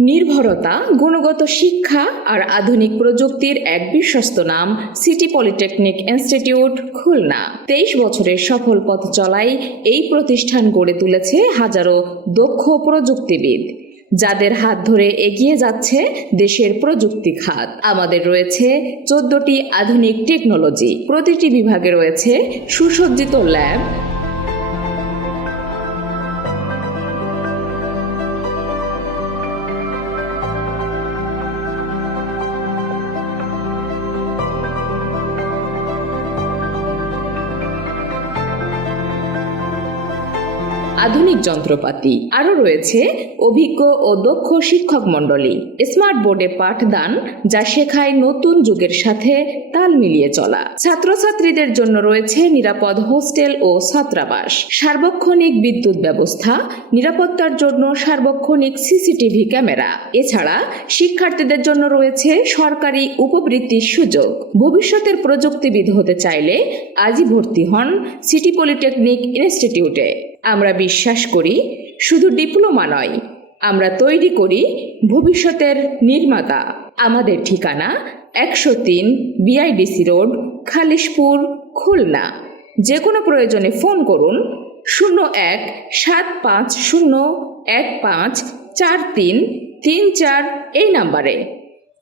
নির্ভরতা, গুণগত শিক্ষা আর আধুনিক প্রযুক্তির এক বিশ্বস্ত নাম সিটি পলিটেকনিক ইনস্টিটিউট খুলনা। তেইশ বছরের সফল পথ চলাই এই প্রতিষ্ঠান গড়ে তুলেছে হাজারো দক্ষ প্রযুক্তিবিদ। যাদের হাত ধরে এগিয়ে যাচ্ছে দেশের প্রযুক্তি খাত। আমাদের রয়েছে চোদ্দটি আধুনিক টেকনোলজি। প্রতিটি বিভাগে রয়েছে সুসজ্জিত ল্যাব আধুনিক যন্ত্রপাতি। আরও রয়েছে অভিজ্ঞ ও দক্ষ শিক্ষক মণ্ডলী। স্মার্ট বোর্ডে পাঠদান, যা শেখায় নতুন যুগের সাথে তাল মিলিয়ে চলা। ছাত্রছাত্রীদের জন্য রয়েছে নিরাপদ হোস্টেল ও ছাত্রাবাস। সার্বক্ষণিক বিদ্যুৎ ব্যবস্থা, নিরাপত্তার জন্য সার্বক্ষণিক সিসিটিভি ক্যামেরা। এছাড়া শিক্ষার্থীদের জন্য রয়েছে সরকারি উপবৃত্তির সুযোগ। ভবিষ্যতের প্রযুক্তিবিদ হতে চাইলে আজই ভর্তি হন সিটি পলিটেকনিক ইনস্টিটিউটে। আমরা বিশ্বাস করি, শুধু ডিপ্লোমা নয়, আমরা তৈরি করি ভবিষ্যতের নির্মাতা। আমাদের ঠিকানা একশো তিন বিআইডিসি রোড, খালিশপুর, খুলনা। যে কোনো প্রয়োজনে ফোন করুন শূন্য এক সাত পাঁচ শূন্য এক পাঁচ চার তিন তিন চার এই নাম্বারে।